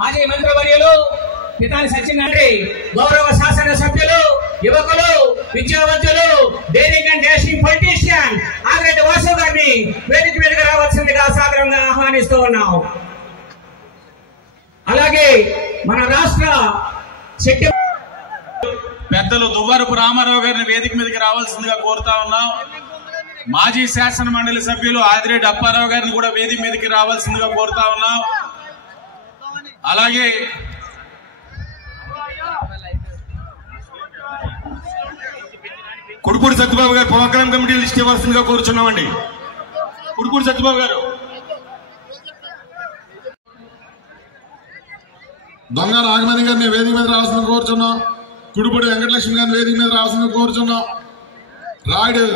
మాజీ మంత్రివర్యులు పితాని సత్యనారాయణ, గౌరవ శాసన సభ్యులు, యువకులు, విద్యావంతులు, daring and dashing politician Adireddy Vasu గారిని వేదిక మీదకి రావాల్సిందిగా సాదరంగా ఆహ్వానిస్తూ ఉన్నాం. అలాగే మన రాష్ట్ర పెద్దలు దువ్వరపు రామారావు గారిని వేదిక మీదకి రావాల్సిందిగా కోరుతా ఉన్నాం. మాజీ శాసన మండలి సభ్యులు ఆదిరెడ్డి అప్పారావు గారిని కూడా వేదిక మీదకి రావాల్సిందిగా కోరుతా ఉన్నాం. అలాగే కుడుపూడి సత్యబాబు గారు ప్రోగ్రామ్ కమిటీ లిస్ట్ ఇవ్వాల్సిందిగా కోరుచున్నామండి. కుడుపూడి సత్యబాబు గారు. దొంగ నాగమణి గారిని వేదిక మీద రావాల్సిందిగా కోరుచున్నాం. కుడుపూడి వెంకటలక్ష్మి గారిని వేదిక మీద రావాల్సిందిగా కోరుచున్నాం. రాయుడు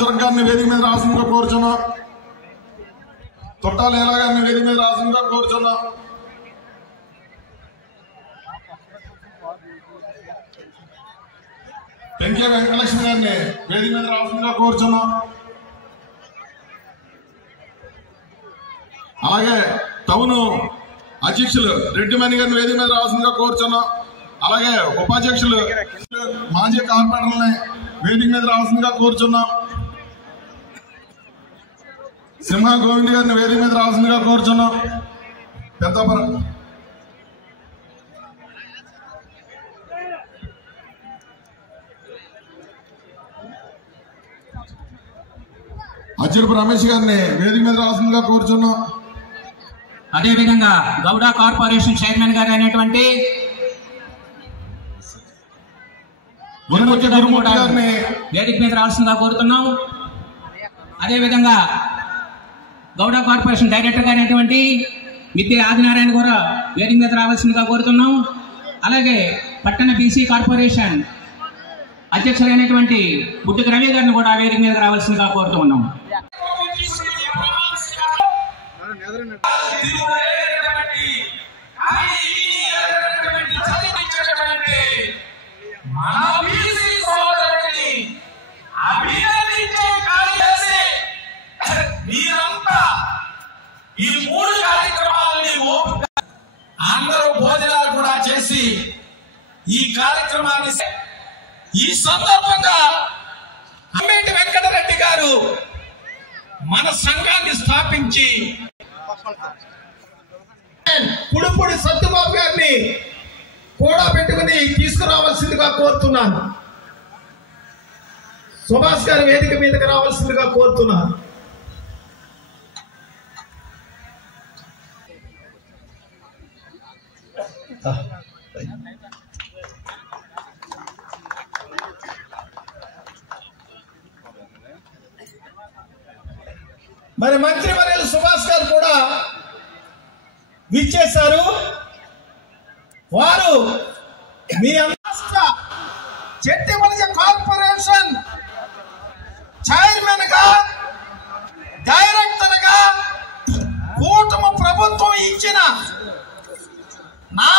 దుర్గ గారిని వేదిక మీద రావాల్సిందిగా కోరుచున్నాం. తొట్టాల ఏలా గారిని వేదిక మీద రావాల్సిందిగా కోరుచున్నాం. పెంకే వెంకటలక్ష్మి గారిని వేదిక మీద రావాల్సిందిగా కోరుచున్నాం. అలాగే టౌన్ అధ్యక్షులు రెడ్డిమణి గారిని వేదిక మీద రావాల్సిందిగా కోరుచున్నాం. అలాగే ఉపాధ్యక్షులు మాజీ కార్పొరేటర్లని వేదిక మీద రావాల్సిందిగా కోరుచున్నాం. సింహ గోవింద్ గారిని వేదిక మీద రావాల్సిందిగా కోరుచున్నాం. పెద్దాపురం అచ్చెరుపు రమేష్ గారిని వేదిక మీద రావాల్సిందిగా కోరుచున్నాం. అదేవిధంగా గౌడ కార్పొరేషన్ చైర్మన్ గారు అయినటువంటి గురుమూర్తి గారిని వేదిక మీద రావాల్సిందిగా కోరుతున్నాం. అదేవిధంగా గౌడ కార్పొరేషన్ డైరెక్టర్ గారు అయినటువంటి మిత్తి ఆదినారాయణ కూడా వేదిక మీద రావాల్సిందిగా కోరుతున్నాం. అలాగే పట్టణ బీసీ కార్పొరేషన్ అధ్యక్షులైనటువంటి బుడ్డుకి రవి గారిని కూడా వేదిక మీద రావాల్సిందిగా కోరుతూ ఉన్నాం. ఈ 3 కార్యక్రమాలని అందరూ భోజనాలు కూడా చేసి ఈ కార్యక్రమాన్ని ఈ సందర్భంగా అమ్మేటి వెంకటరెడ్డి గారు మన సంఘాన్ని స్థాపించి పుడుపూడి సత్యబాబు గారిని కూడా పెట్టుకుని తీసుకురావాల్సిందిగా కోరుతున్నాను. సుభాష్ గారి వేదిక మీదకి రావాల్సిందిగా కోరుతున్నాను. మరి మంత్రివర్యులు సుభాష్ గారు కూడా విచ్చేశారు. వారు మీ రాష్ట్ర చెట్టిమలజ కార్పొరేషన్ చైర్మన్ గా డైరెక్టర్ గా కూటమి ప్రభుత్వం ఇచ్చిన నా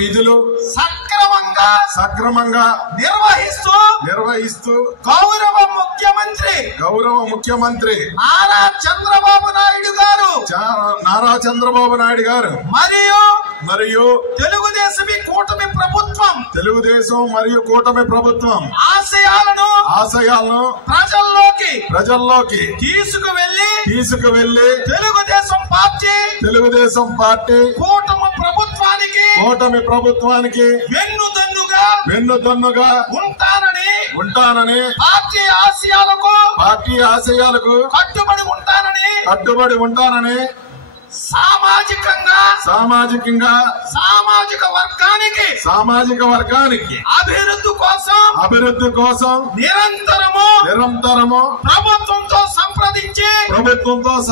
విధులు సక్రమంగా నిర్వహిస్తూ గౌరవ ముఖ్యమంత్రి నారా చంద్రబాబు నాయుడు గారు మరియు తెలుగుదేశం మరియు కూటమి ప్రభుత్వం ఆశయాలను ప్రజల్లోకి తీసుకువెళ్లి తెలుగుదేశం పార్టీ కూటమి ప్రభుత్వానికి వెన్నుదన్నుగా ఉంటానని పార్టీ ఆశయాలకు కట్టుబడి ఉంటానని సామాజికంగా సామాజిక వర్గానికి అభివృద్ధి కోసం నిరంతరము ప్రభుత్వంతో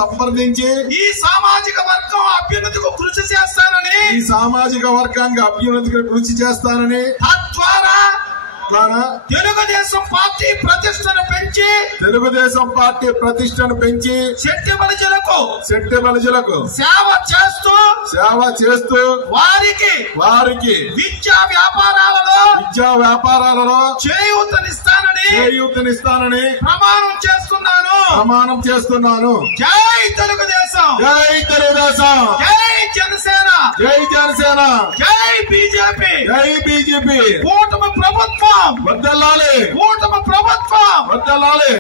సంప్రదించి ఈ సామాజిక వర్గం అభ్యున్నతికి కృషి చేస్తానని తద్వారా తెలుగుదేశం పార్టీ ప్రతిష్టను పెంచి శెట్టి బలిజలకు సేవ చేస్తూ వారికి విద్యా వ్యాపారాలలో చేయూతనిస్తానని ప్రమాణం చేస్తున్నాను. జై తెలుగుదేశం, జై జనసేన, జై బీజేపీ, కూటమి ప్రభుత్వం వర్ధిల్లాలి.